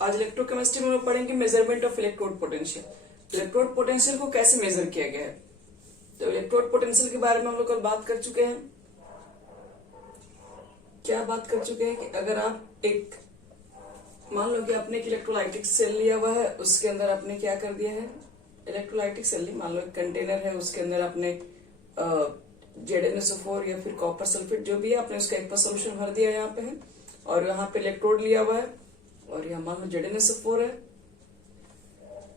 आज इलेक्ट्रोकेमिस्ट्री में हम लोग पढ़ेंगे measurement of electrode potential. Electrode potential को कैसे मेजर किया गया है। तो इलेक्ट्रोड पोटेंशियल के बारे में हम लोग कल बात कर चुके हैं। क्या बात कर चुके हैं कि अगर आप एक मान लो कि आपने एक इलेक्ट्रोलाइटिक सेल लिया हुआ है, उसके अंदर आपने क्या कर दिया है, इलेक्ट्रोलाइटिक सेल नहीं, मान लो एक कंटेनर है, उसके अंदर आपने ZnSO4 या फिर कॉपर सल्फेट जो भी है, आपने उसका एक सोल्यूशन भर दिया यहाँ पे है, और यहाँ पे इलेक्ट्रोड लिया हुआ है, और यहाँ मान लो ZnSO4 है।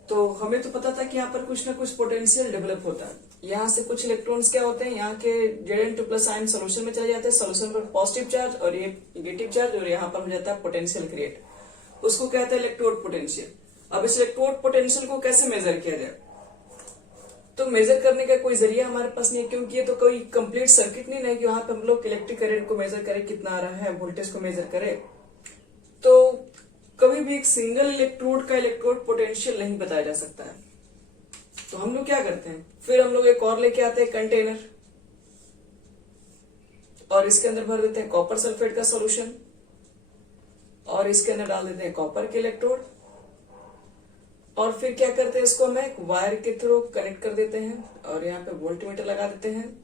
तो हमें तो पता था कि यहाँ पर कुछ ना कुछ पोटेंशियल डेवलप होता है। यहाँ से कुछ इलेक्ट्रॉन्स क्या होते हैं, यहाँ के Zn2+ आयन सोल्यूशन में चले जाते हैं, सोल्यूशन पर पॉजिटिव चार्ज और ये निगेटिव चार्ज, और यहाँ पर हो जाता है पोटेंशियल क्रिएट, उसको कहते हैं इलेक्ट्रोड पोटेंशियल। अब इस इलेक्ट्रोड पोटेंशियल को कैसे मेजर किया जाए, तो मेजर करने का कोई जरिया हमारे पास नहीं है, क्योंकि ये तो कोई कंप्लीट सर्किट नहीं है कि वहां पे हम लोग इलेक्ट्रिक करंट को मेजर करें कितना आ रहा है, वोल्टेज को मेजर करें। तो कभी भी एक सिंगल इलेक्ट्रोड का इलेक्ट्रोड पोटेंशियल नहीं बताया जा सकता है। तो हम लोग क्या करते हैं, फिर हम लोग एक और लेके आते हैं कंटेनर, और इसके अंदर भर देते हैं कॉपर सल्फेट का सोल्यूशन, और इसके अंदर डाल देते हैं कॉपर के इलेक्ट्रोड, और फिर क्या करते हैं, इसको हम एक वायर के थ्रू कनेक्ट कर देते हैं, और यहाँ पे वोल्टमीटर लगा देते हैं,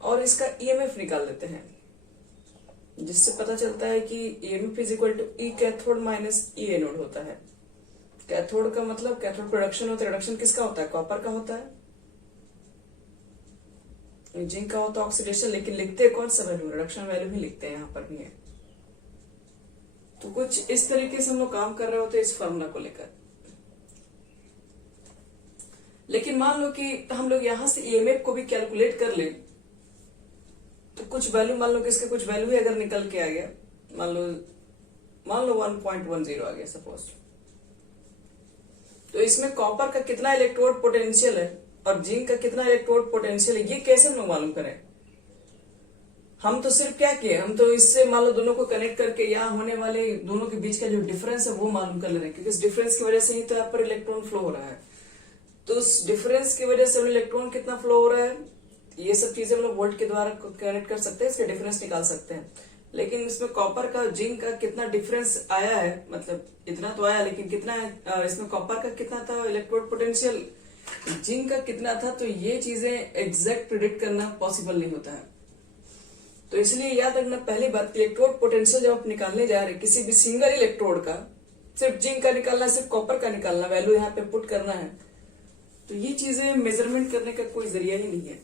और इसका EMF निकाल देते हैं, जिससे पता चलता है कि EMF = E cathode - E anode होता है। कैथोड का मतलब कैथोड प्रोडक्शन होता है, रिडक्शन किसका होता है, कॉपर का होता है, जिंक का होता है ऑक्सीडेशन, लेकिन लिखते हैं कौन सा वैल्यू, रिडक्शन वैल्यू भी लिखते हैं, यहाँ पर भी है। तो कुछ इस तरीके से हम लोग काम कर रहे होते हैं इस फॉर्मूला को लेकर। लेकिन मान लो कि हम लोग यहां से EMF को भी कैलकुलेट कर ले, तो कुछ वैल्यू, मान लो कि इसके कुछ वैल्यू अगर निकल के आ गया, मान लो 1.10 आ गया सपोज, तो इसमें कॉपर का कितना इलेक्ट्रोड पोटेंशियल है और जिंक का कितना इलेक्ट्रोड पोटेंशियल है, ये कैसे हम लोग मालूम करें। हम तो सिर्फ क्या किए, हम तो इससे मान लो दोनों को कनेक्ट करके यहाँ होने वाले दोनों के बीच का जो डिफरेंस है वो मालूम कर ले रहे हैं, क्योंकि इस डिफरेंस की वजह से ही तो यहाँ पर इलेक्ट्रॉन फ्लो हो रहा है। तो उस डिफरेंस की वजह से इलेक्ट्रॉन कितना फ्लो हो रहा है, ये सब चीजें हम लोग वोल्ट के द्वारा कनेक्ट कर सकते हैं, इसका डिफरेंस निकाल सकते हैं। लेकिन इसमें कॉपर का जिंक का कितना डिफरेंस आया है, मतलब इतना तो आया, लेकिन कितना है इसमें कॉपर का कितना था इलेक्ट्रोड पोटेंशियल, जिंक का कितना था, तो ये चीजें एग्जैक्ट प्रिडिक्ट करना पॉसिबल नहीं होता है। तो इसलिए याद रखना पहली बात, इलेक्ट्रोड पोटेंशियल जब आप निकालने जा रहे हैं किसी भी सिंगल इलेक्ट्रोड का, सिर्फ जिंक का निकालना, सिर्फ कॉपर का निकालना, वैल्यू यहाँ पे पुट करना है, तो ये चीजें मेजरमेंट करने का कोई जरिया ही नहीं है।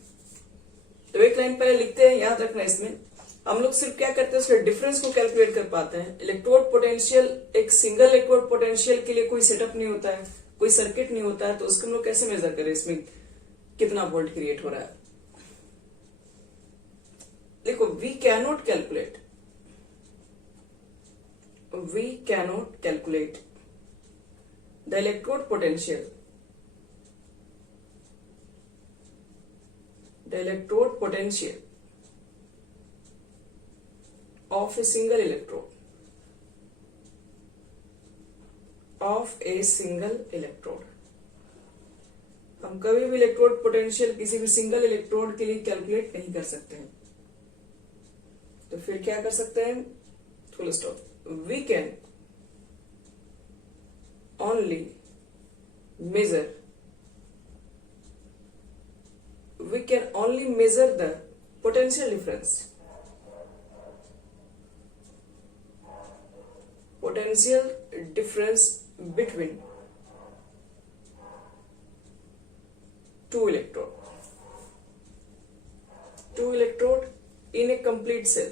तो एक लाइन पहले लिखते हैं, याद रखना इसमें हम लोग सिर्फ क्या करते हैं, उसके डिफरेंस को कैलकुलेट कर पाते हैं। इलेक्ट्रोड पोटेंशियल, एक सिंगल इलेक्ट्रोड पोटेंशियल के लिए कोई सेटअप नहीं होता है, कोई सर्किट नहीं होता है, तो उसको हम लोग कैसे मेजर करें, इसमें कितना वोल्ट क्रिएट हो रहा है। देखो, we cannot calculate the electrode potential, the electrode potential of a single electrode हम कभी भी इलेक्ट्रोड पोटेंशियल किसी भी सिंगल इलेक्ट्रोड के लिए कैलकुलेट नहीं कर सकते हैं। तो फिर क्या कर सकते हैं, full stop, we can only measure the potential difference between two electrode in a complete cell,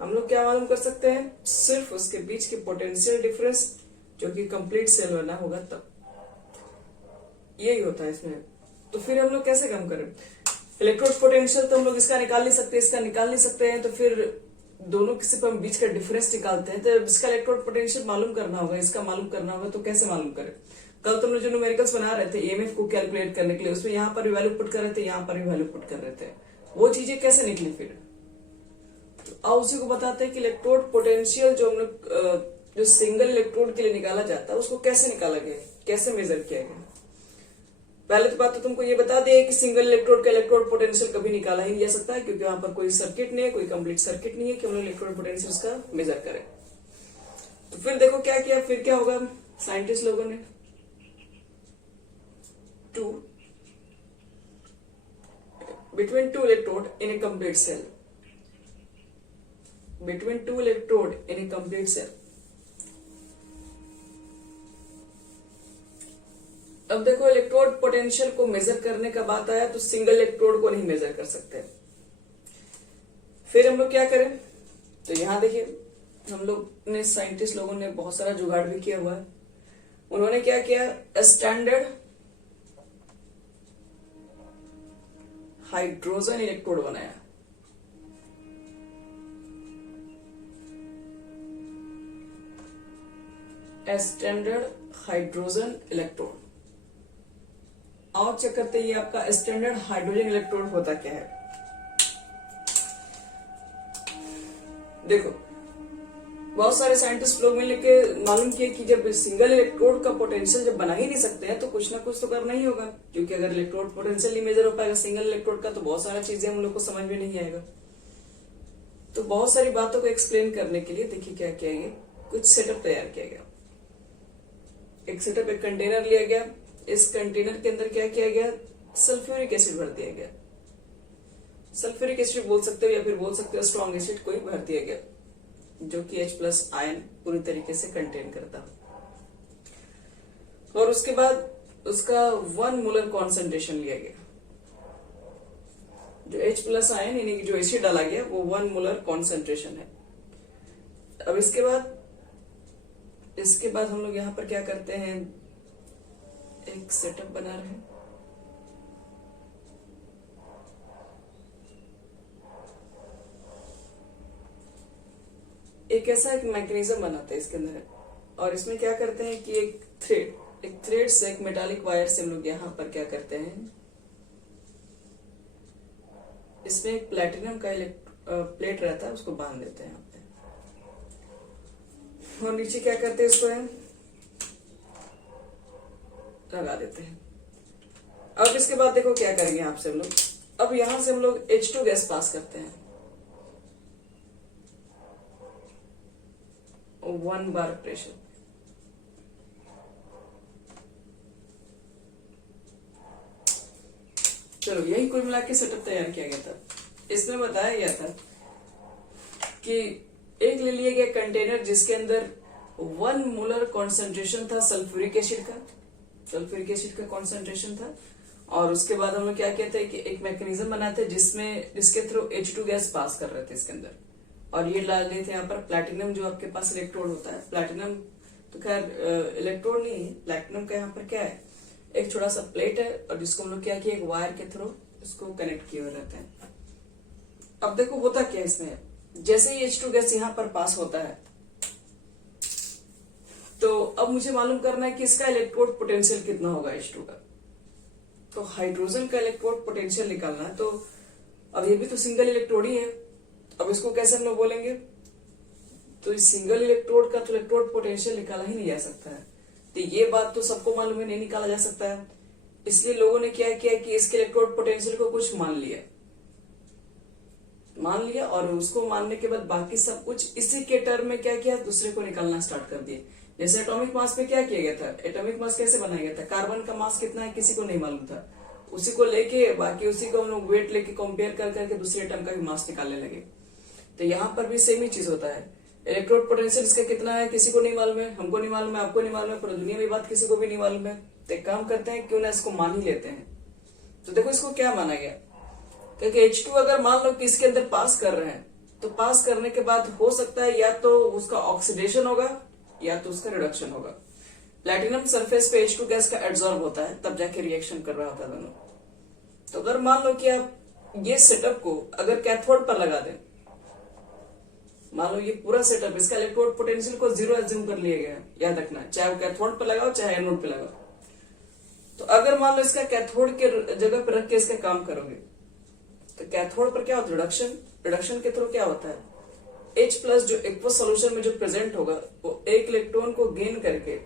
हम लोग क्या मालूम कर सकते हैं, सिर्फ उसके बीच के पोटेंशियल डिफरेंस जो कि कंप्लीट सेल बना होगा तब, यही होता है इसमें। तो फिर हम लोग कैसे कम करें इलेक्ट्रोड पोटेंशियल, तो हम लोग इसका निकाल नहीं सकते, इसका निकाल नहीं सकते हैं, तो फिर दोनों किसी पर बीच का डिफरेंस निकालते हैं। तो इसका इलेक्ट्रोड पोटेंशियल मालूम करना होगा, इसका मालूम करना होगा, तो कैसे मालूम करें। कल तो हम लोग जो न्यूमेरिकल्स बना रहे थे EMF को कैलकुलेट करने के लिए, उसमें यहाँ पर भी वैल्यू पुट कर रहे थे, यहाँ पर भी वैल्यू पुट कर रहे थे, वो चीजें कैसे निकली फिर। तो उसी को बताते हैं कि इलेक्ट्रोड पोटेंशियल जो हम लोग जो सिंगल इलेक्ट्रोड के लिए निकाला जाता है, उसको कैसे निकाला गया, कैसे मेजर किया गया। पहले तो बात तो तुमको ये बता दिया कि सिंगल इलेक्ट्रोड का इलेक्ट्रोड पोटेंशियल कभी निकाला ही नहीं जा सकता है, क्योंकि वहां पर कोई सर्किट नहीं है, कोई कंप्लीट सर्किट नहीं है कि हम लोग इलेक्ट्रोड पोटेंशियल उसका मेजर करें। तो फिर देखो क्या किया, फिर क्या होगा, साइंटिस्ट लोगों ने between two electrode in a complete cell, between two electrode in a complete cell। अब देखो इलेक्ट्रोड पोटेंशियल को मेजर करने का बात आया तो सिंगल इलेक्ट्रोड को नहीं मेजर कर सकते। फिर हम लोग क्या करें, तो यहां देखिए हम लोग ने साइंटिस्ट लोगों ने बहुत सारा जुगाड़ भी किया हुआ है। उन्होंने क्या किया, स्टैंडर्ड हाइड्रोजन इलेक्ट्रोड बनाया। Standard hydrogen electrode. और चेक करते ही आपका स्टैंडर्ड हाइड्रोजन इलेक्ट्रोड होता क्या है। देखो बहुत सारे साइंटिस्ट लोग मिलकर के मालूम किए कि जब सिंगल इलेक्ट्रोड का पोटेंशियल जब बना ही नहीं सकते हैं तो कुछ ना कुछ तो करना ही होगा, क्योंकि अगर इलेक्ट्रोड पोटेंशियल नहीं मेजर हो पाएगा सिंगल इलेक्ट्रोड का तो बहुत सारी चीजें हम लोग को समझ में नहीं आएगा। तो बहुत सारी बातों को एक्सप्लेन करने के लिए देखिए क्या किया गया, कुछ सेटअप तैयार किया गया। एक सेटअप, एक कंटेनर लिया गया, इस कंटेनर के अंदर क्या किया गया, सल्फ्यूरिक एसिड भर दिया गया। सल्फ्यूरिक एसिड बोल सकते हो या फिर बोल सकते हो स्ट्रॉन्ग एसिड कोई भर दिया गया, जो कि H+ आयन पूरी तरीके से कंटेन करता है। और उसके बाद उसका 1 मोलर कॉन्सेंट्रेशन लिया गया। जो H+ आयन यानी कि जो एसिड डाला गया वो 1 मोलर कॉन्सेंट्रेशन है। अब इसके बाद हम लोग यहाँ पर क्या करते हैं, एक सेटअप बना रहे हैं। एक ऐसा एक मैकेनिज्म बनाते हैं इसके अंदर, और इसमें क्या करते हैं कि एक थ्रेड से, एक मेटालिक वायर से हम लोग यहाँ पर क्या करते हैं, इसमें एक प्लेटिनम का प्लेट रहता है उसको बांध देते हैं यहाँ पे, और नीचे क्या करते हैं इसको लगा देते हैं। अब इसके बाद देखो क्या करेंगे आपसे हम लोग, अब यहां से हम लोग H2 गैस पास करते हैं 1 बार प्रेशर। चलो यही कुल मिला के सेटअप तैयार किया गया था। इसमें बताया गया था कि एक ले लिया गया कंटेनर जिसके अंदर 1 मोलर कॉन्सेंट्रेशन था सल्फ्यूरिक एसिड का कॉन्सेंट्रेशन था, और उसके बाद हम लोग क्या कहते हैं कि एक मैकेनिज्म बनाते जिसके थ्रू H2 गैस पास कर रहे थे इसके अंदर, और ये डाल रहे थे यहाँ पर प्लैटिनम, जो आपके पास इलेक्ट्रोड होता है। प्लैटिनम तो खैर इलेक्ट्रोड नहीं है, प्लैटिनम का यहाँ पर क्या है, एक छोटा सा प्लेट है, और जिसको हम लोग क्या किया, एक वायर के थ्रू इसको कनेक्ट किए हुए रहते हैं। अब देखो होता क्या है इसमें, जैसे ही H2 गैस यहाँ पर पास होता है तो अब मुझे मालूम करना है कि इसका इलेक्ट्रोड पोटेंशियल कितना होगा H2 का। तो हाइड्रोजन का इलेक्ट्रोड पोटेंशियल निकालना है, तो अब ये भी तो सिंगल इलेक्ट्रोड ही है, अब इसको कैसे हम लोग बोलेंगे, तो इस सिंगल इलेक्ट्रोड का तो इलेक्ट्रोड पोटेंशियल निकाला ही नहीं जा सकता है। तो ये बात तो सबको मालूम है, नहीं निकाला जा सकता है, इसलिए लोगों ने क्या किया कि इसके इलेक्ट्रोड पोटेंशियल को कुछ मान लिया, और उसको मानने के बाद बाकी सब कुछ इसी के टर्म में क्या किया, दूसरे को निकालना स्टार्ट कर दिए। जैसे एटॉमिक मास में क्या किया गया था, एटॉमिक मास कैसे बनाया गया था, कार्बन का मास कितना है किसी को नहीं मालूम था, उसी को लेके बाकी उसी को हम लोग वेट लेके कंपेयर कर करके दूसरे एटम का भी मास निकालने लगे। तो यहाँ पर भी सेम ही चीज होता है, इलेक्ट्रोड पोटेंशियल इसका कितना है किसी को नहीं मालूम है, हमको नहीं मालूम है, आपको नहीं मालूम है, पूरी दुनिया में बात किसी को भी नहीं मालूम है। तो एक काम करते हैं, क्यों ना इसको मान ही लेते हैं। तो देखो इसको क्या माना गया, क्योंकि H2 अगर मान लो कि इसके अंदर पास कर रहे हैं, तो पास करने के बाद हो सकता है या तो उसका ऑक्सीडेशन होगा या तो उसका रिडक्शन होगा। प्लैटिनम सरफेस पे H2 गैस का एब्जॉर्ब होता है, तब जाके रिएक्शन कर रहा होता है दोनों। तो अगर मान लो कि आप ये सेटअप को अगर कैथोड पर लगा दें, मान लो ये पूरा सेटअप, इसका इलेक्ट्रोड पोटेंशियल को 0 एज्यूम कर लिया गया है, याद रखना, चाहे वो कैथोड पर लगाओ चाहे एनोड पे लगाओ। तो अगर मान लो इसका कैथोड के जगह पर रख के इसका काम करोगे, तो कैथोड पर क्या होता है, रिडक्शन के थ्रू क्या होता है, H+ जो एक्वस सॉल्यूशन में जो प्रेजेंट होगा वो एक इलेक्ट्रॉन को गेन करके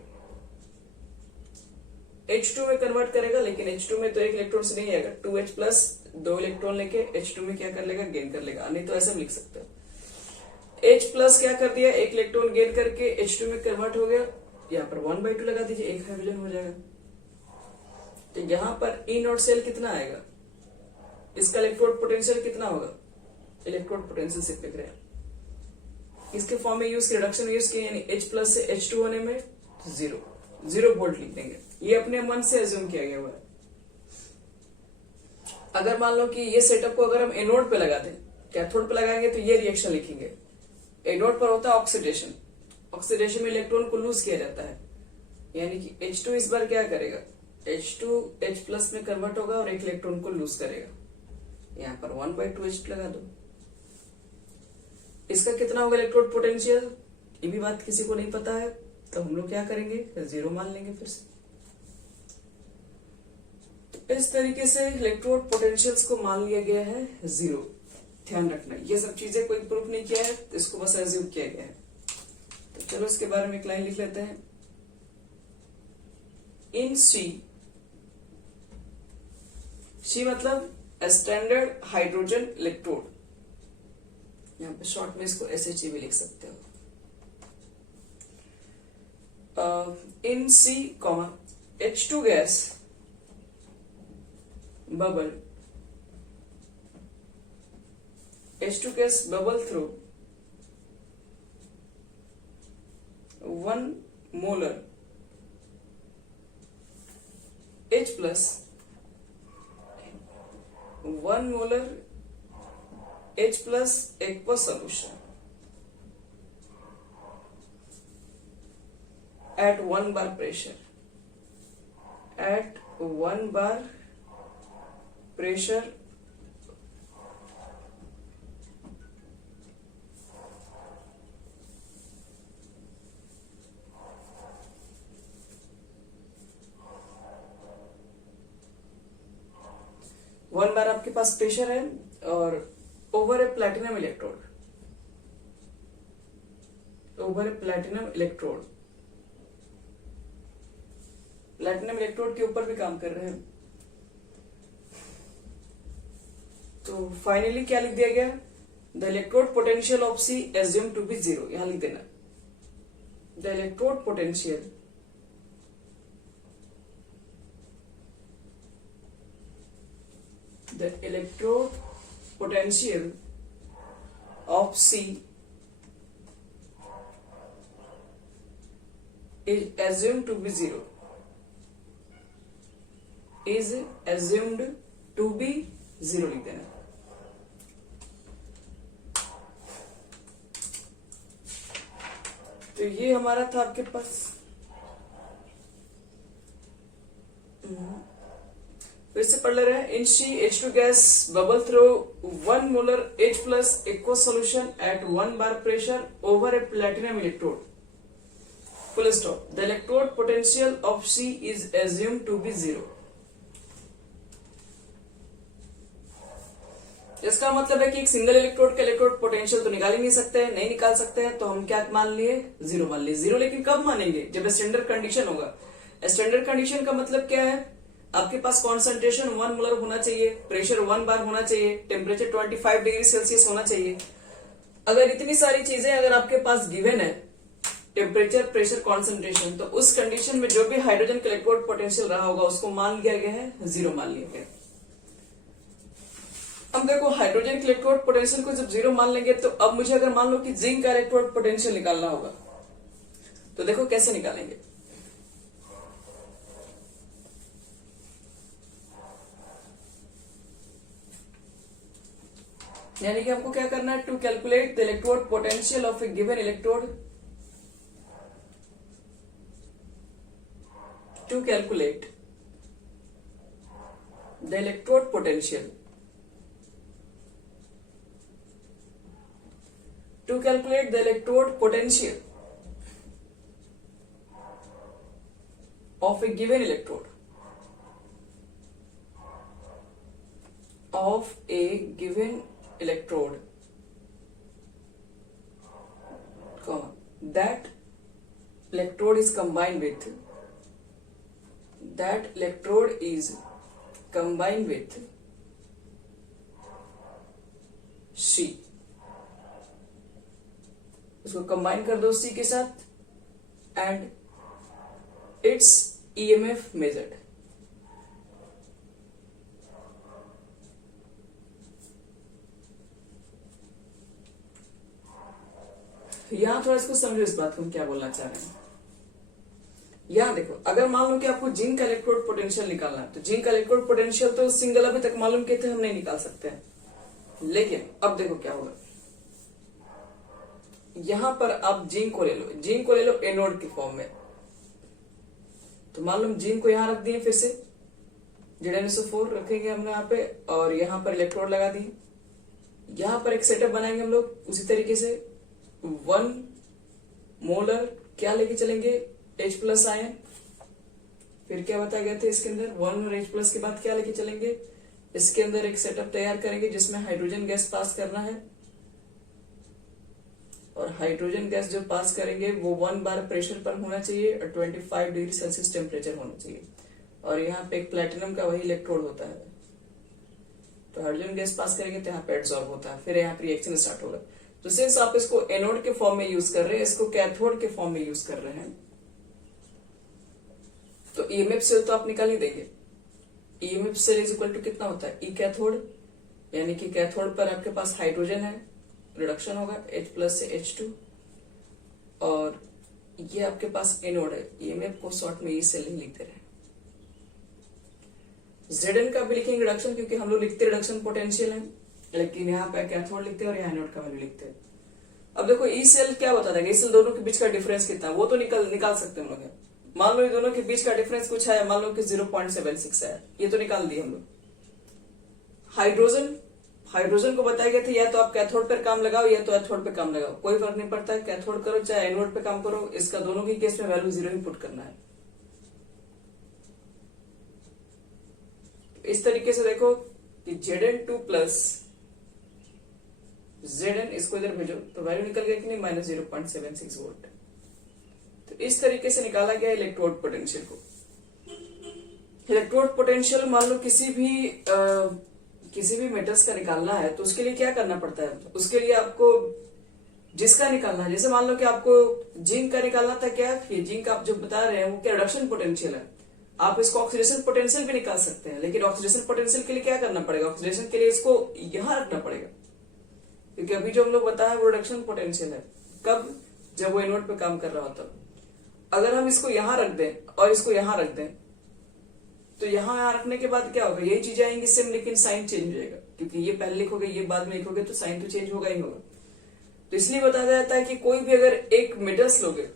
H2 में कन्वर्ट करेगा, लेकिन H2 में तो एक इलेक्ट्रॉन से नहीं आएगा, 2H प्लस 2 इलेक्ट्रॉन लेके H2 में क्या कर लेगा, गेन कर लेगा। नहीं तो ऐसा भी लिख सकते हो, H प्लस क्या कर दिया, एक इलेक्ट्रॉन गेन करके H2 में कन्वर्ट हो गया, यहाँ पर 1/2 लगा दीजिए, एक हाइड्रोजन हो जाएगा। तो यहाँ पर E नॉट सेल कितना आएगा, इसका इलेक्ट्रोड पोटेंशियल कितना होगा, इलेक्ट्रोड पोटेंशियल सिर्फ लिख रहे हैं, इसके फॉर्म में यूज रिडक्शन में यूज किए, यानी H प्लस से H2 होने में 0 वोल्ट लिख देंगे। ये अपने मन से एज्यूम किया गया हुआ है। अगर मान लो कि ये सेटअप को अगर हम एनोड पे लगा दें, कैथोड पे लगाएंगे तो ये रिएक्शन लिखेंगे। एनोड पर होता है ऑक्सीडेशन, ऑक्सीडेशन में इलेक्ट्रॉन को लूज किया जाता है, यानी कि H2 इस बार क्या करेगा, H2 H प्लस में कन्वर्ट होगा और एक इलेक्ट्रॉन को लूज करेगा। यहाँ पर 1/2 H लगा दो। इसका कितना होगा इलेक्ट्रोड पोटेंशियल, ये भी बात किसी को नहीं पता है, तो हम लोग क्या करेंगे, 0 मान लेंगे फिर से। तो इस तरीके से इलेक्ट्रोड पोटेंशियल्स को मान लिया गया है 0। ध्यान रखना, ये सब चीजें कोई प्रूफ नहीं किया है, तो इसको बस एज्यूम किया गया है। तो चलो इसके बारे में एक लाइन लिख लेते हैं। इन सी मतलब स्टैंडर्ड हाइड्रोजन इलेक्ट्रोड, यहाँ पे शॉर्ट में इसको SHE भी लिख सकते हो। इन C, H2 gas bubble, H2 gas bubble through 1 molar H plus 1 molar H plus aqueous solution at 1 bar pressure. At 1 bar pressure, one bar आपके पास प्रेशर है और over a platinum electrode, over a platinum electrode, platinum electrode के ऊपर भी काम कर रहे हैं। तो फाइनली क्या लिख दिया गया, the electrode potential of C assume to be 0, यहां लिख देना, the electrode potential of C is assumed to be 0, is assumed to be 0 लिख देना। तो ये हमारा था आपके पास, फिर से पढ़ ले रहे हैं। In C H2 gas bubble through 1 molar H plus aqueous solution at 1 bar pressure over a platinum electrode, full stop. The electrode potential of C is assumed to be 0। इसका मतलब है कि एक सिंगल इलेक्ट्रोड का electrode potential तो निकाल ही नहीं सकते हैं, नहीं निकाल सकते हैं, तो हम क्या मान लिए, 0 मान लिए। 0 लेकिन कब मानेंगे, जब स्टैंडर्ड कंडीशन होगा। स्टैंडर्ड कंडीशन का मतलब क्या है, आपके पास कॉन्सेंट्रेशन 1 मोलर होना चाहिए, प्रेशर 1 बार होना चाहिए, टेम्परेचर 25 डिग्री सेल्सियस होना चाहिए। अगर इतनी सारी चीजें अगर आपके पास गिवन है, टेम्परेचर, प्रेशर, कॉन्सेंट्रेशन, तो उस कंडीशन में जो भी हाइड्रोजन का इलेक्ट्रोड पोटेंशियल रहा होगा उसको मान लिया गया है 0 मान लिया गया। अब देखो हाइड्रोजन के इलेक्ट्रोड पोटेंशियल को जब 0 मान लेंगे, तो अब मुझे अगर मान लो कि जिंक का इलेक्ट्रोड पोटेंशियल निकालना होगा, तो देखो कैसे निकालेंगे। यानी कि हमको क्या करना है, to calculate the electrode potential of a given electrode, to calculate the electrode potential, to calculate the electrode potential of a given electrode, of a given electrode, that electrode is combined with, that electrode is combined with C, इसको combine कर दो C के साथ, and it's EMF measured. यहां थोड़ा इसको समझो, इस बात को हम क्या बोलना चाह रहे हैं। यहां देखो, अगर मान लो कि आपको जिंक का इलेक्ट्रोड पोटेंशियल निकालना है, तो जिंक का इलेक्ट्रोड पोटेंशियल तो सिंगल अभी तक मालूम किए थे, हम नहीं निकाल सकते हैं। लेकिन अब देखो क्या होगा, यहां पर आप जिंक को ले लो, जिंक को ले लो एनोड के फॉर्म में। तो मान लो जिंक को यहां रख दिए, फिर से Zn4 रखेंगे हम यहाँ पे, और यहां पर इलेक्ट्रोड लगा दिए। यहां पर एक सेटअप बनाएंगे हम लोग उसी तरीके से, 1 मोलर क्या लेके चलेंगे, H+ आयन। फिर क्या बताया गया था इसके अंदर, 1 और H+ के बाद क्या लेके चलेंगे, इसके अंदर एक सेटअप तैयार करेंगे जिसमें हाइड्रोजन गैस पास करना है, और हाइड्रोजन गैस जो पास करेंगे वो 1 बार प्रेशर पर होना चाहिए और 25 डिग्री सेल्सियस टेम्परेचर होना चाहिए। और यहाँ पे एक प्लेटिनम का वही इलेक्ट्रोड होता है, तो हाइड्रोजन गैस पास करेंगे तो यहाँ पे एब्सॉर्ब होता है, फिर यहाँ पे रिएक्शन स्टार्ट होगा। तो सिंस आप इसको एनोड के फॉर्म में यूज कर रहे हैं, इसको कैथोड के फॉर्म में यूज कर रहे हैं, तो ईएमएफ सेल तो आप निकाल ही देंगे। EMF cell is equal to कितना होता है, ई कैथोड, यानी कि कैथोड पर आपके पास हाइड्रोजन है, रिडक्शन होगा H+ से H2, और ये आपके पास एनोड है। ईएमएफ को शॉर्ट में ई सेल ही लिखते रहे। Zn का भी लिखेंगे रिडक्शन, क्योंकि हम लोग लिखते रिडक्शन पोटेंशियल है, लेकिन यहाँ पे कैथोड लिखते हैं और यहाँ एनोड का वैल्यू लिखते हैं। अब देखो ई सेल क्या बता देगा, ई सेल दोनों के बीच का डिफरेंस कितना है वो तो निकाल सकते हैं हम लोग। मान लो ये दोनों के बीच का डिफरेंस कुछ है, मान लो कि 0.76 है, ये तो निकाल दिए हम लोग। हाइड्रोजन को बताया गया था, या तो आप कैथोड पर काम लगाओ या तो एथोड पे काम लगाओ, कोई फर्क नहीं पड़ता है, कैथोड करो चाहे एनोड पे काम करो, इसका दोनों की केस में वैल्यू 0 ही पुट करना है। इस तरीके से देखो कि Zn2+ Zn, इसको इधर भेजो तो वैल्यू निकल गया कि नहीं, -0.76 वोल्ट। तो इस तरीके से निकाला गया इलेक्ट्रोड पोटेंशियल को। इलेक्ट्रोड पोटेंशियल मान लो किसी भी मेटल्स का निकालना है, तो उसके लिए क्या करना पड़ता है, उसके लिए आपको जिसका निकालना है, जैसे मान लो कि आपको जिंक का निकालना था, क्या ये जिंक आप जो बता रहे हैं वो क्या रिडक्शन पोटेंशियल है, आप इसको ऑक्सीडेशन पोटेंशियल भी निकाल सकते हैं, लेकिन ऑक्सीडेशन पोटेंशियल के लिए क्या करना पड़ेगा, ऑक्सीडेशन के लिए इसको यहां रखना पड़ेगा, क्योंकि अभी जो हम लोग बताया वो रिडक्शन पोटेंशियल है। कब, जब वो एनोड पे काम कर रहा होता। अगर हम इसको यहां रख दें और इसको यहां रख दें, तो यहां रखने के बाद क्या होगा, यही चीजें आएंगी सेम, लेकिन साइन चेंज हो जाएगा, क्योंकि ये पहले लिखोगे ये बाद में लिखोगे तो साइन तो चेंज होगा ही होगा। तो इसलिए बताया जाता है कि कोई भी अगर एक मेटल्स लोगे,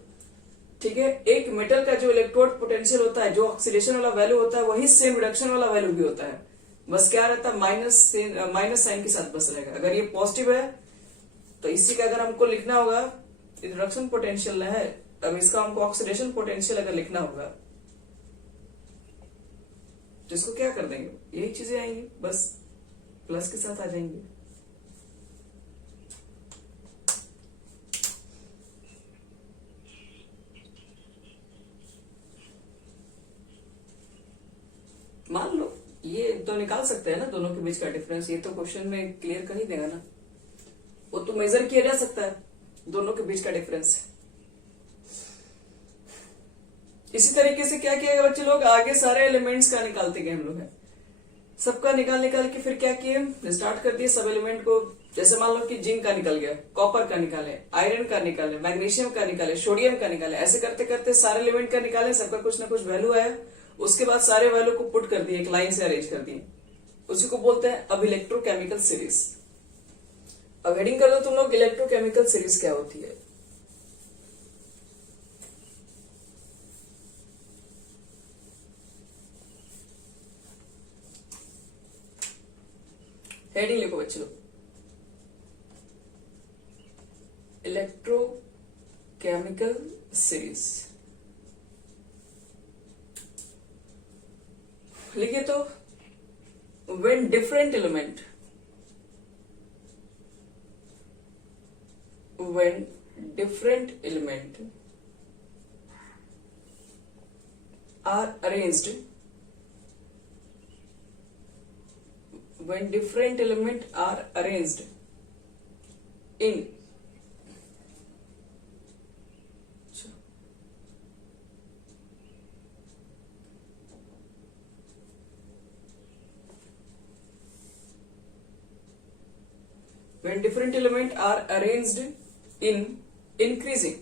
ठीक है, एक मेटल का जो इलेक्ट्रोड पोटेंशियल होता है, जो ऑक्सीडेशन वाला वैल्यू होता है, वही सेम रिडक्शन वाला वैल्यू भी होता है, बस क्या रहता है, माइनस साइन के साथ बस रहेगा। अगर ये पॉजिटिव है तो इसी का अगर हमको लिखना होगा, रिडक्शन पोटेंशियल है, अब इसका हमको ऑक्सीडेशन पोटेंशियल अगर लिखना होगा, तो इसको क्या कर देंगे, यही चीजें आएंगी, बस प्लस के साथ आ जाएंगे। मान लो ये तो निकाल सकते हैं ना दोनों के बीच का डिफरेंस, ये तो क्वेश्चन में क्लियर कर ही देगा ना, वो तो मेजर किया जा सकता है दोनों के बीच का डिफरेंस। इसी तरीके से क्या किया बच्चे लोग, आगे सारे एलिमेंट्स का निकालते गए हम लोग हैं, सबका निकाल के फिर क्या किए, स्टार्ट कर दिए सब एलिमेंट को। जैसे मान लो कि जिंक का निकल गया, कॉपर का निकाले, आयरन का निकाले, मैग्नीशियम का निकाले, सोडियम का निकाले, ऐसे करते करते सारे एलिमेंट का निकाले, सबका कुछ ना कुछ वैल्यू आया। उसके बाद सारे वैल्यू को पुट कर दिए, एक लाइन से अरेंज कर दिए, उसी को बोलते हैं अब इलेक्ट्रोकेमिकल सीरीज। अब हेडिंग कर दो तुम लोग, इलेक्ट्रोकेमिकल सीरीज क्या होती है। हेडिंग लिखो बच्चे लोग, इलेक्ट्रोकेमिकल सीरीज लिखिए तो, when different element are arranged when different elements are arranged in when different elements are arranged in increasing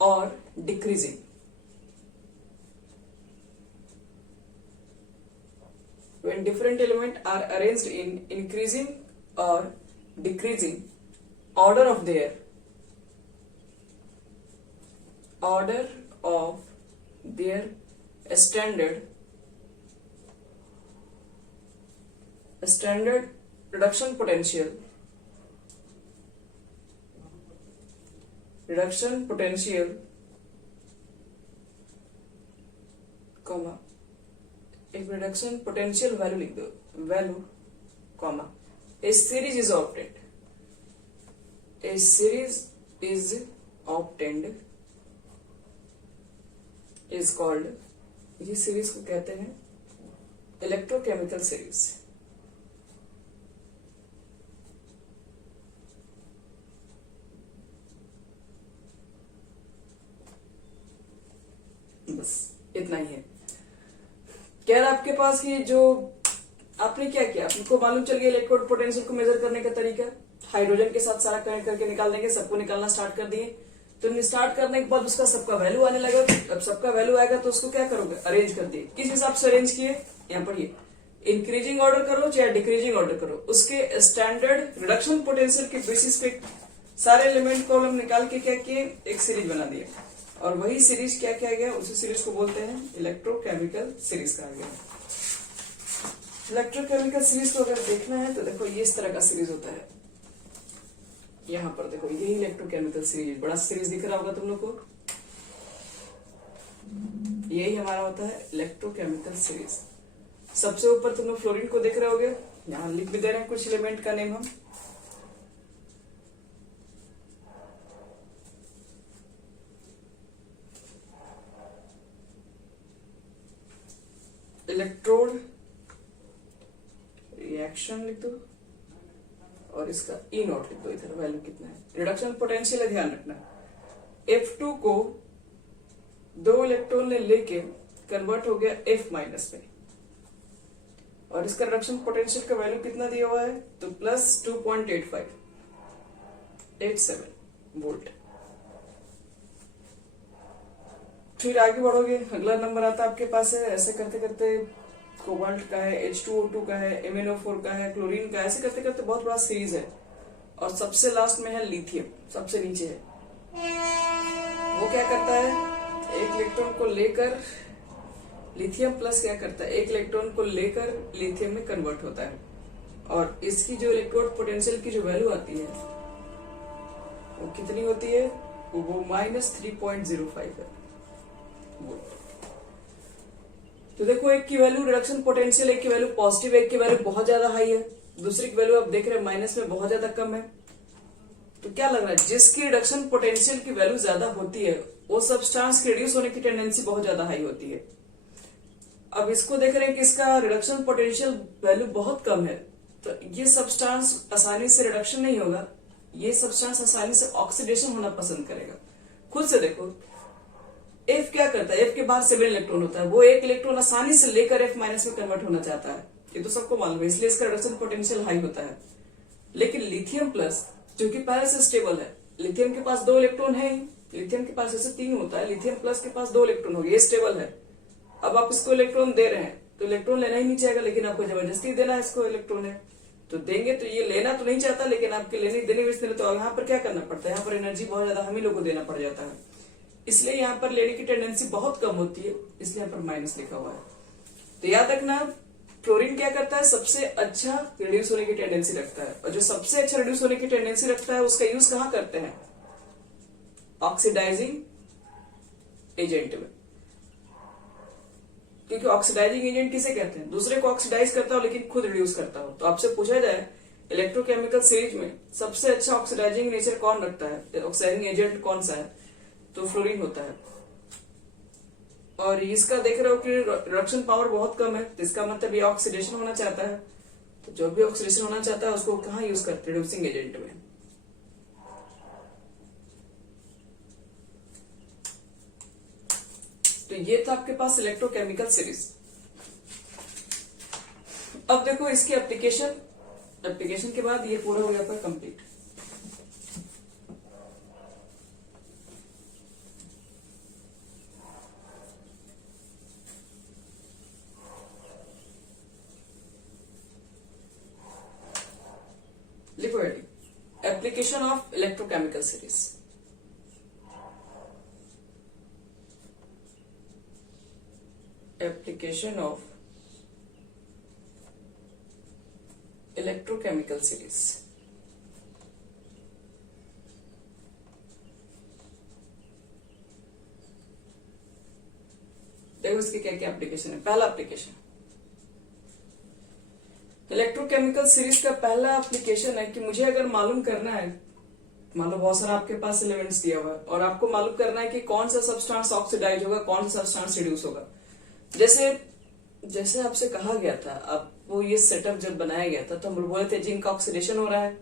or decreasing. When different elements are arranged in increasing or decreasing order of their standard reduction potential comma एक reduction potential value लिख दो, value comma a series is obtained is called, ये series को कहते हैं electrochemical series. बस इतना ही है। क्या आपके पास ये जो आपने क्या किया, आपको मालूम चल गया इलेक्ट्रोड पोटेंशियल को मेजर करने का तरीका। हाइड्रोजन के साथ सारा कनेक्ट करके निकाल देंगे, सबको निकालना स्टार्ट कर दिए। तो स्टार्ट करने के बाद उसका सबका वैल्यू आने लगा। अब सबका वैल्यू आएगा तो उसको क्या करोगे, अरेंज कर दिए। किस हिसाब से अरेंज किए, यहाँ पर ये इंक्रीजिंग ऑर्डर करो चाहे डिक्रीजिंग ऑर्डर करो, उसके स्टैंडर्ड रिडक्शन पोटेंशियल के बेसिस पे सारे एलिमेंट को हम निकाल के क्या किए, एक सीरीज बना दिए। और वही सीरीज क्या किया गया, उसी सीरीज को बोलते हैं इलेक्ट्रोकेमिकल सीरीज कहा गया। इलेक्ट्रोकेमिकल सीरीज को अगर देखना है तो देखो ये इस तरह का सीरीज होता है। यहाँ पर देखो यही इलेक्ट्रोकेमिकल सीरीज, बड़ा सीरीज दिख रहा होगा तुम लोग को, यही हमारा होता है इलेक्ट्रोकेमिकल सीरीज। सबसे ऊपर तुम लोग फ्लोरीन को देख रहे होगे, यहाँ लिख भी दे रहे हैं कुछ एलिमेंट का नेम हम। इलेक्ट्रोड रिएक्शन लिख दो और इसका ई नॉट लिख दो, इधर वैल्यू कितना है। रिडक्शन पोटेंशियल है, ध्यान रखना F2 को 2 इलेक्ट्रॉन ने लेके कन्वर्ट हो गया F- में, और इसका रिडक्शन पोटेंशियल का वैल्यू कितना दिया हुआ है, तो प्लस 2.87 वोल्ट। फिर आगे बढ़ोगे, अगला नंबर आता आपके पास है, ऐसे करते करते कोबाल्ट का है, H2O2 का है, MnO4 का है, क्लोरीन का है, ऐसे करते करते बहुत बड़ा सीरीज है। और सबसे लास्ट में है लिथियम, सबसे नीचे है। वो क्या करता है, एक इलेक्ट्रॉन को लेकर लिथियम प्लस क्या करता है, एक इलेक्ट्रॉन को लेकर लिथियम में कन्वर्ट होता है। और इसकी जो इलेक्ट्रोड पोटेंशियल की जो वैल्यू आती है वो कितनी होती है, वो -3.05 है। तो देखो एक की वैल्यू रिडक्शन पोटेंशियल, एक की वैल्यू पॉजिटिव, एक की वैल्यू बहुत ज्यादा हाई है, दूसरी की वैल्यू आप देख रहे हैं माइनस में बहुत ज्यादा कम है। तो क्या लग रहा है, जिसकी रिडक्शन पोटेंशियल की वैल्यू ज्यादा होती है वो सब्सटेंस की रिड्यूस होने की टेंडेंसी बहुत ज्यादा हाई होती है। अब इसको देख रहे हैं कि इसका रिडक्शन पोटेंशियल वैल्यू बहुत कम है, तो ये सब्सटेंस आसानी से रिडक्शन नहीं होगा, ये सब्सटेंस आसानी से ऑक्सीडेशन होना पसंद करेगा। खुद से देखो F क्या करता है, F के बाहर 7 इलेक्ट्रॉन होता है, वो एक इलेक्ट्रॉन आसानी से लेकर F- में कन्वर्ट होना चाहता है, ये तो सबको मालूम है, इसलिए इसका रिडक्शन पोटेंशियल हाई होता है। लेकिन लिथियम प्लस जो कि पहले से स्टेबल है, लिथियम के पास 2 इलेक्ट्रॉन है, लिथियम के पास जैसे 3 होता है, लिथियम प्लस के पास 2 इलेक्ट्रॉन हो गए, ये स्टेबल है। अब आप इसको इलेक्ट्रॉन दे रहे हैं तो इलेक्ट्रॉन लेना ही नहीं चाहेगा, लेकिन आपको जबरदस्ती देना है इसको इलेक्ट्रॉन है, तो देंगे तो ये लेना तो नहीं चाहता, लेकिन आपके लेने देने में तो यहाँ पर क्या करना पड़ता है, यहाँ पर एनर्जी बहुत ज्यादा हम ही लोग को देना पड़ जाता है, इसलिए यहाँ पर लेने की टेंडेंसी बहुत कम होती है, इसलिए यहाँ पर माइनस लिखा हुआ है। तो याद रखना फ्लोरीन क्या करता है, सबसे अच्छा रिड्यूस होने की टेंडेंसी रखता है, और जो सबसे अच्छा रिड्यूस होने की टेंडेंसी रखता है उसका यूज कहाँ करते हैं, ऑक्सीडाइजिंग एजेंट में। क्योंकि ऑक्सीडाइजिंग एजेंट किसे कहते हैं, दूसरे को ऑक्सीडाइज करता हो लेकिन खुद रिड्यूस करता हो। तो आपसे पूछा जाए इलेक्ट्रोकेमिकल सीरीज में सबसे अच्छा ऑक्सीडाइजिंग नेचर कौन रखता है, ऑक्सीडाइजिंग एजेंट कौन सा है, तो फ्लोरीन होता है। और इसका देख रहे हो कि रिडक्शन पावर बहुत कम है, तो इसका मतलब ये ऑक्सीडेशन होना चाहता है। तो जो भी ऑक्सीडेशन होना चाहता है उसको कहाँ यूज करते हैं? रिड्यूसिंग एजेंट में। तो ये था आपके पास इलेक्ट्रोकेमिकल सीरीज। अब देखो इसकी एप्लीकेशन के बाद ये पूरा हो जाता है complete. Liquid application of electrochemical series. Application of electrochemical series. देखो इसके क्या क्या एप्लीकेशन है। पहला एप्लीकेशन इलेक्ट्रोकेमिकल सीरीज का पहला एप्लीकेशन है कि मुझे अगर मालूम करना है, मान लो बहुत सारा आपके पास एलिमेंट्स दिया हुआ है और आपको मालूम करना है कि कौन सा सब्सटेंस ऑक्सीडाइज होगा, कौन सा सब्सटेंस रिड्यूस होगा। जैसे आपसे कहा गया था, आपको ये सेटअप जब बनाया गया था तो हम बोले थे जिंक ऑक्सीडेशन हो रहा है,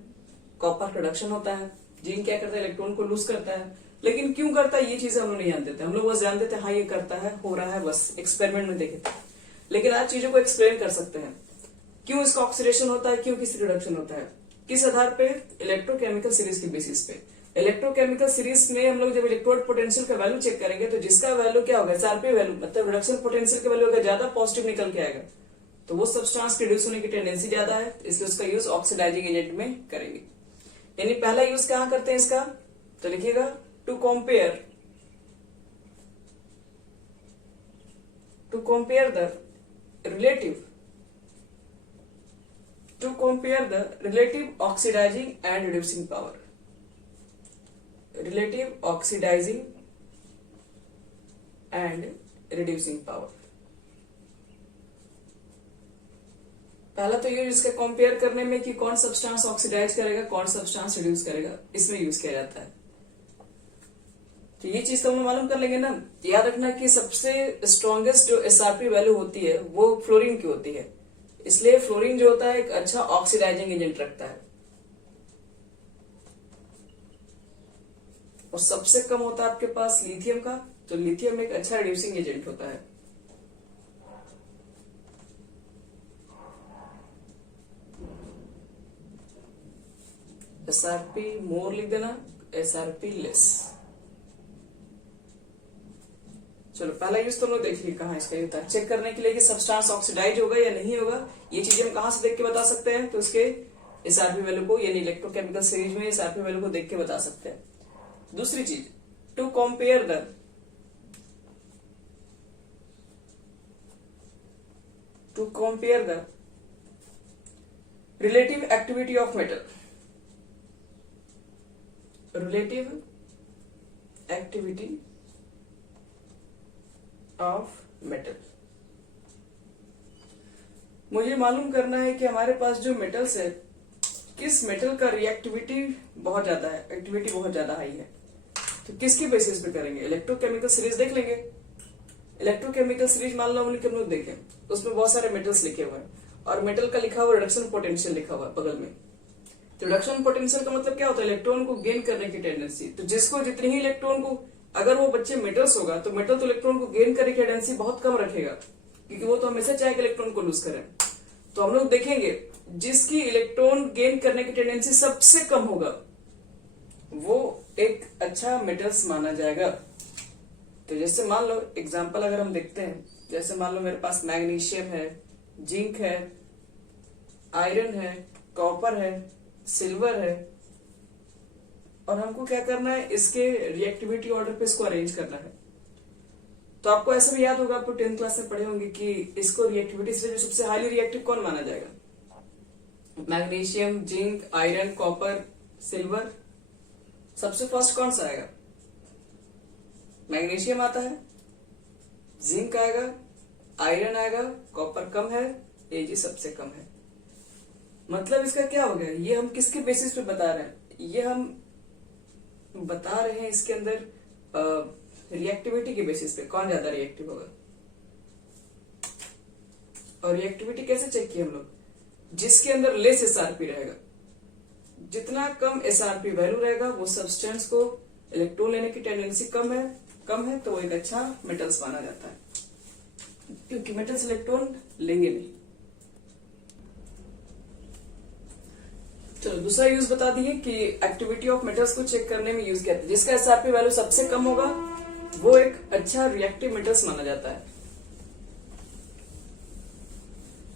कॉपर प्रोडक्शन होता है। जिंक क्या करता है? इलेक्ट्रॉन को लूज करता है। लेकिन क्यों करता है ये चीजें हम लोग नहीं जानते थे। हम लोग बस जानते थे हाँ ये करता है, हो रहा है, बस एक्सपेरिमेंट में देखे थे। लेकिन आज चीजों को एक्सप्लेन कर सकते हैं, क्यों इसका ऑक्सीडेशन होता है, क्यों किसी रिडक्शन होता है, किस आधार पे? इलेक्ट्रोकेमिकल सीरीज के बेसिस पे। इलेक्ट्रोकेमिकल सीरीज में हम लोग जब इलेक्ट्रोड पोटेंशियल का वैल्यू चेक करेंगे तो जिसका वैल्यू क्या होगा? एसआरपी वैल्यू, मतलब रिडक्शन पोटेंशियल का वैल्यू अगर ज्यादा पॉजिटिव निकल के आएगा तो वो सब्सटेंस रिड्यूस होने की टेंडेंसी ज्यादा है, इसलिए उसका यूज ऑक्सीडाइजिंग एजेंट में करेंगे। यानी पहला यूज कहां करते हैं इसका? तो लिखिएगा to compare the relative oxidizing and reducing power. Relative oxidizing and reducing power। पहला तो ये जिसका कंपेयर करने में कि कौन सब्सटेंस ऑक्सीडाइज करेगा, कौन सब्सटेंस रिड्यूस करेगा, इसमें यूज किया जाता है। तो ये चीज तो हम मालूम कर लेंगे ना। याद रखना कि सबसे स्ट्रॉन्गेस्ट जो एसआरपी वैल्यू होती है वो फ्लोरीन की होती है, इसलिए फ्लोरीन जो होता है एक अच्छा ऑक्सीडाइजिंग एजेंट रखता है। और सबसे कम होता है आपके पास लिथियम का, तो लिथियम एक अच्छा रिड्यूसिंग एजेंट होता है। एसआरपी मोर लिख देना, एसआरपी लेस। चलो पहला यूज तो लोग देख लिया कहाँ इसका होता है। चेक करने के लिए कि सब्सटेंस ऑक्सीडाइज होगा या नहीं होगा, ये चीजें हम कहां से देख के बता सकते हैं? तो इसके एसआरपी वैल्यू को, यानी इलेक्ट्रोकेमिकल सीरीज में एसआरपी वैल्यू को देख के बता सकते हैं। दूसरी चीज, to compare the relative activity of metal. Relative activity of metal. मुझे मालूम करना है कि हमारे पास जो मेटल्स है, किस मेटल का रिएक्टिविटी बहुत ज्यादा है, एक्टिविटी बहुत ज्यादा हाई है। तो किसकी बेसिस पे करेंगे? इलेक्ट्रोकेमिकल सीरीज देख लेंगे। इलेक्ट्रोकेमिकल सीरीज मान लो हम लोग देखें, उसमें बहुत सारे मेटल्स लिखे हुए हैं और मेटल का लिखा हुआ रिडक्शन पोटेंशियल लिखा हुआ है बगल में। तो रिडक्शन पोटेंशियल का मतलब क्या होता है? इलेक्ट्रॉन को गेन करने की टेंडेंसी। तो जिसको जितनी ही इलेक्ट्रॉन को, अगर वो बच्चे मेटल्स होगा तो मेटल तो इलेक्ट्रॉन को गेन करने की टेंडेंसी बहुत कम रखेगा, क्योंकि वो तो हमेशा चाहे इलेक्ट्रॉन को लूज करें। तो हम लोग देखेंगे जिसकी इलेक्ट्रॉन गेन करने की टेंडेंसी सबसे कम होगा वो एक अच्छा मेटल्स माना जाएगा। तो जैसे मान लो एग्जांपल अगर हम देखते हैं, जैसे मान लो मेरे पास मैग्नीशियम है, जिंक है, आयरन है, कॉपर है, सिल्वर है, और हमको क्या करना है? इसके रिएक्टिविटी ऑर्डर पे इसको अरेंज करना है। तो आपको ऐसा भी याद होगा, आपको 10th क्लास में पढ़े होंगे कि इसको रिएक्टिविटी से सबसे हाईली रिएक्टिव कौन माना जाएगा? Magnesium, zinc, iron, copper, silver, सबसे फर्स्ट कौन सा आएगा? मैग्नीशियम आता है, जिंक आएगा, आयरन आएगा, कॉपर कम है, एजी सबसे कम है। मतलब इसका क्या हो गया? ये हम किसके बेसिस पे बता रहे हैं? ये हम बता रहे हैं इसके अंदर रिएक्टिविटी के बेसिस पे कौन ज्यादा रिएक्टिव होगा। और रिएक्टिविटी कैसे चेक की हम लोग, जिसके अंदर लेस एसआरपी रहेगा, जितना कम एसआरपी वैल्यू रहेगा वो सब्सटेंस को इलेक्ट्रॉन लेने की टेंडेंसी कम है तो वो एक अच्छा मेटल्स माना जाता है, क्योंकि मेटल्स इलेक्ट्रॉन लेंगे नहीं। चलो दूसरा यूज बता दिए कि एक्टिविटी ऑफ मेटल्स को चेक करने में यूज किया है, जिसका एसआरपी वैल्यू सबसे कम होगा वो एक अच्छा रिएक्टिव मेटल्स माना जाता है।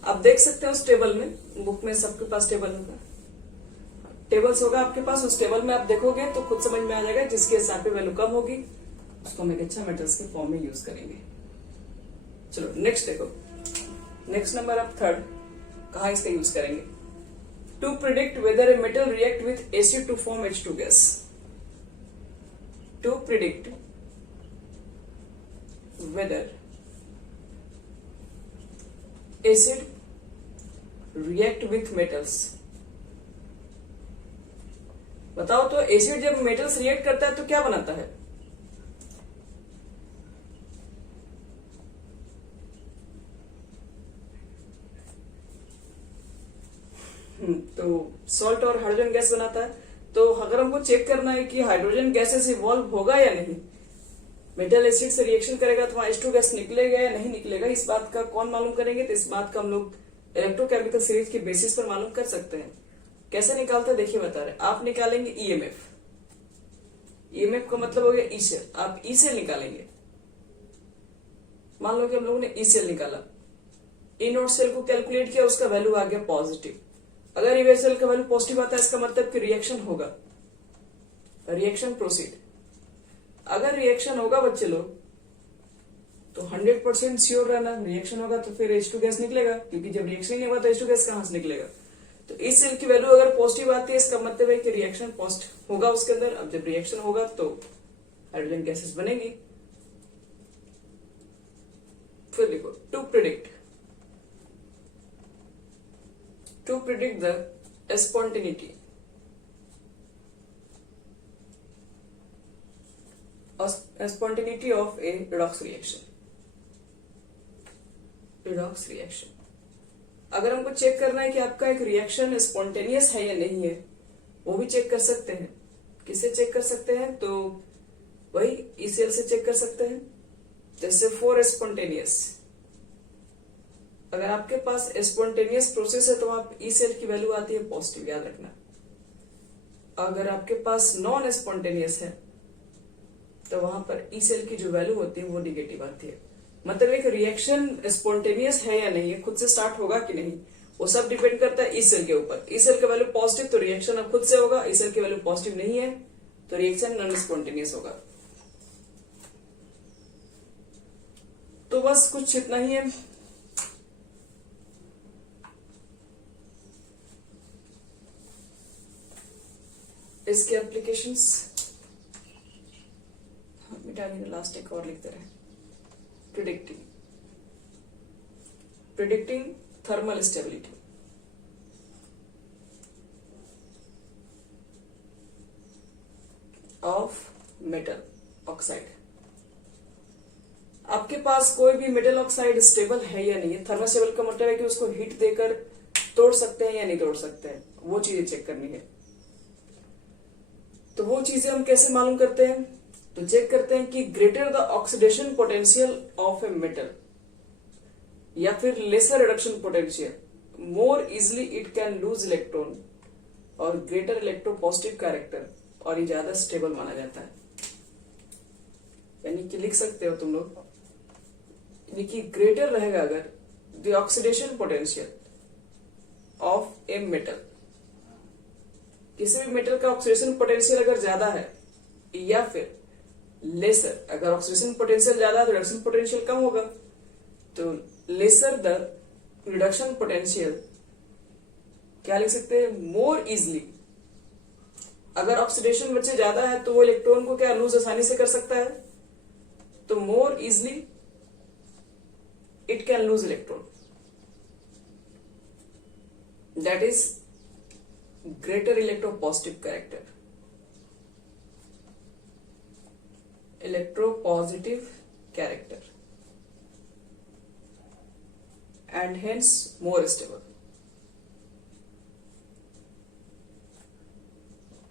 आप देख सकते हो उस टेबल में, बुक में सबके पास टेबल होगा, टेबल्स होगा आपके पास, उस टेबल में आप देखोगे तो खुद समझ में आ जाएगा जिसकी एसआरपी वैल्यू कम होगी उसको हम एक अच्छा मेटल्स के फॉर्म में यूज करेंगे। चलो नेक्स्ट देखो, नेक्स्ट नंबर आप थर्ड, कहा इसका यूज करेंगे, to predict whether a metal react with acid to form H2 gas. To predict whether acid react with metals. बताओ तो एसिड जब मेटल्स रिएक्ट करता है तो क्या बनाता है। तो सॉल्ट और हाइड्रोजन गैस बनाता है। तो अगर हमको चेक करना है कि हाइड्रोजन गैसेस इवॉल्व होगा या नहीं, मेटल एसिड से रिएक्शन करेगा तो वहां H2 गैस निकलेगा या नहीं निकलेगा, इस बात का कौन मालूम करेंगे, तो इस बात का हम लोग इलेक्ट्रोकेमिकल सीरीज के बेसिस पर मालूम कर सकते हैं। कैसे निकालते हैं देखिए बता रहे, आप निकालेंगे ईएमएफ, ईएमएफ का मतलब हो गया ई सेल, आप ई सेल निकालेंगे। मान लो कि हम लोगों ने ई सेल निकाला, ई नोट सेल को कैलकुलेट किया, उसका वैल्यू आ गया पॉजिटिव। अगर ई सेल का वैल्यू पॉजिटिव आता है इसका मतलब कि रिएक्शन होगा, रिएक्शन प्रोसीड। अगर रिएक्शन होगा बच्चे लोग तो 100% श्योर रहना, रिएक्शन होगा तो फिर H2 गैस निकलेगा, क्योंकि जब रिएक्शन नहीं होगा तो H2 गैस कहां से निकलेगा। तो इस सेल की वैल्यू अगर पॉजिटिव आती है इसका मतलब है कि रिएक्शन पॉजिटिव होगा उसके अंदर। अब जब रिएक्शन होगा तो हाइड्रोजन गैसेस बनेगी। फिर लिखो, to predict the spontaneity of a redox reaction। अगर हमको चेक करना है कि आपका एक रिएक्शन स्पॉन्टेनियस है या नहीं है, वो भी चेक कर सकते हैं। किससे चेक कर सकते हैं, तो वही ई सेल से चेक कर सकते हैं। जैसे फॉर स्पॉन्टेनियस, अगर आपके पास स्पॉन्टेनियस प्रोसेस है तो आप ई सेल की वैल्यू आती है पॉजिटिव, याद रखना। अगर आपके पास नॉन स्पॉन्टेनियस है तो वहां पर ई सेल की जो वैल्यू होती है वो निगेटिव आती है। मतलब एक रिएक्शन स्पॉन्टेनियस है या नहीं है, खुद से स्टार्ट होगा कि नहीं, वो सब डिपेंड करता है ई सेल के ऊपर। ई सेल का वैल्यू पॉजिटिव तो रिएक्शन अब खुद से होगा, ई सेल की वैल्यू पॉजिटिव नहीं है तो रिएक्शन नॉन स्पॉन्टेनियस होगा। तो बस कुछ इतना ही है। इसके एप्लीकेशंस मिटाने लास्ट एक और लिखते रहे। Predicting thermal stability. Of metal oxide. आपके पास कोई भी मेटल ऑक्साइड स्टेबल है या नहीं है, थर्मल स्टेबल का मतलब है कि उसको हीट देकर तोड़ सकते हैं या नहीं तोड़ सकते हैं, वो चीजें चेक करनी है। तो वो चीजें हम कैसे मालूम करते हैं, तो चेक करते हैं कि greater the oxidation potential of a metal या फिर lesser reduction potential, more easily it can lose electron, और ग्रेटर इलेक्ट्रोपॉजिटिव कैरेक्टर, और ये ज्यादा स्टेबल माना जाता है। यानी कि लिख सकते हो तुम लोग, यानी कि ग्रेटर रहेगा अगर the oxidation potential of a metal, किसी भी मेटल का ऑक्सीडेशन पोटेंशियल अगर ज्यादा है, या फिर लेसर, अगर ऑक्सीडेशन पोटेंशियल ज्यादा है तो रिडक्शन पोटेंशियल कम होगा, तो लेसर द रिडक्शन पोटेंशियल, क्या लिख सकते हैं, मोर इजिली। अगर ऑक्सीडेशन बच्चे ज्यादा है तो वो इलेक्ट्रॉन को क्या लूज आसानी से कर सकता है, तो मोर easily it can lose electron, that is greater electropositive character. electropositive character and hence more stable.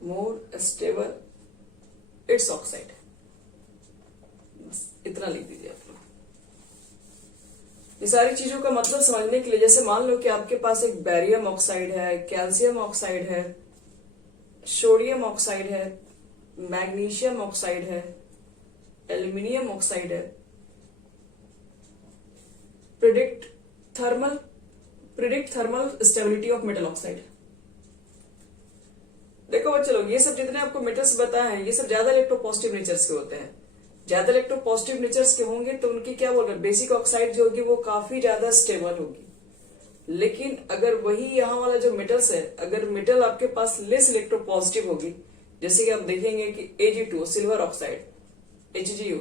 More stable its oxide. बस इतना लिख दीजिए आप लोग। ये सारी चीजों का मतलब समझने के लिए, जैसे मान लो कि आपके पास एक बैरियम ऑक्साइड है, कैल्शियम ऑक्साइड है, सोडियम ऑक्साइड है, मैग्नीशियम ऑक्साइड है, एल्यूमिनियम ऑक्साइड है। Predict thermal stability of metal oxide. देखो बच्चे लोग, ये सब जितने आपको मेटल्स बताए हैं ये सब ज्यादा इलेक्ट्रोपॉजिटिव नेचर्स के होते हैं। ज्यादा इलेक्ट्रोपॉजिटिव नेचर्स के होंगे तो उनकी क्या बोल रहे हैं, बेसिक ऑक्साइड जो होगी वो काफी ज्यादा स्टेबल होगी। लेकिन अगर वही यहाँ वाला जो मेटल्स है, अगर मेटल आपके पास लेस इलेक्ट्रोपॉजिटिव होगी, जैसे कि आप देखेंगे कि Ag2 silver oxide, HgU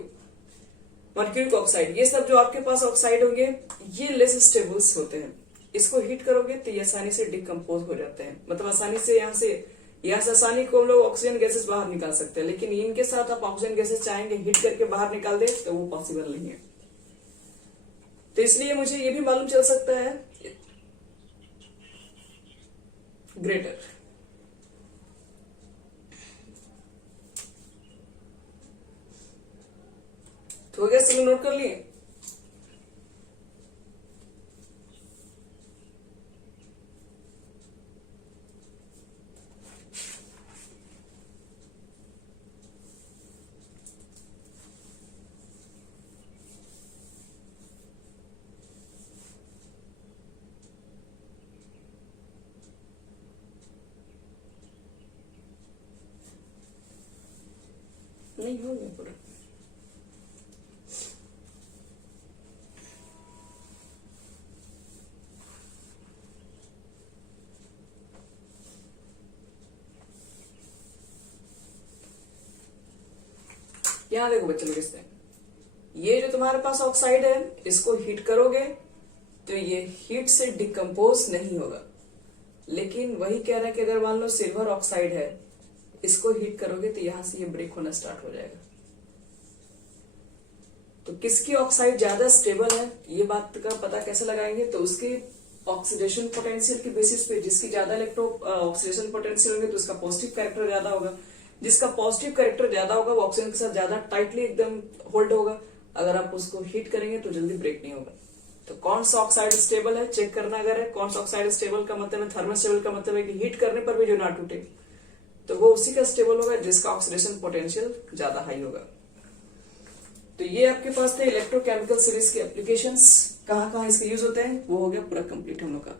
mercuric oxide, ये सब जो आपके पास ऑक्साइड होंगे ये लेस स्टेबल्स होते हैं। इसको हीट करोगे तो ये आसानी से डिकम्पोज हो जाते हैं, मतलब आसानी से यहाँ से आसानी को हम लोग ऑक्सीजन गैसेस बाहर निकाल सकते हैं। लेकिन इनके साथ आप ऑक्सीजन गैसेस चाहेंगे हीट करके बाहर निकाल दे तो वो पॉसिबल नहीं है। तो इसलिए मुझे ये भी मालूम चल सकता है ग्रेटर। तो हो गया, सब नोट कर लिए। नहीं हो गया पूरा। यहां देखो बच्चे लोग, इसमें ये जो तुम्हारे पास ऑक्साइड है इसको हीट करोगे तो ये हीट से डिकम्पोज नहीं होगा। लेकिन वही कह रहा है कि अगर मान लो सिल्वर ऑक्साइड है, इसको हीट करोगे तो यहां से ये ब्रेक होना स्टार्ट हो जाएगा। तो किसकी ऑक्साइड ज्यादा स्टेबल है ये बात का पता कैसे लगाएंगे, तो उसकी ऑक्सीडेशन पोटेंशियल के बेसिस पे, जिसकी ज्यादा ऑक्सीडेशन पोटेंशियल होंगे तो उसका पॉजिटिव कैरेक्टर ज्यादा होगा। जिसका पॉजिटिव कैरेक्टर ज्यादा होगा वो ऑक्सीजन के साथ ज्यादा टाइटली एकदम होल्ड होगा। अगर आप उसको हीट करेंगे तो जल्दी ब्रेक नहीं होगा। तो कौन सा ऑक्साइड स्टेबल है चेक करना। अगर है कौन सा ऑक्साइड स्टेबल का मतलब है, थर्मल स्टेबल का मतलब है कि हीट करने पर भी जो ना टूटे, तो वो उसी का स्टेबल होगा जिसका ऑक्सीडेशन पोटेंशियल ज्यादा हाई होगा। तो ये आपके पास थे इलेक्ट्रोकेमिकल सीरीज के एप्लीकेशंस, कहाँ कहाँ इसके यूज होते हैं, वो हो गया पूरा कंप्लीट हम लोग का।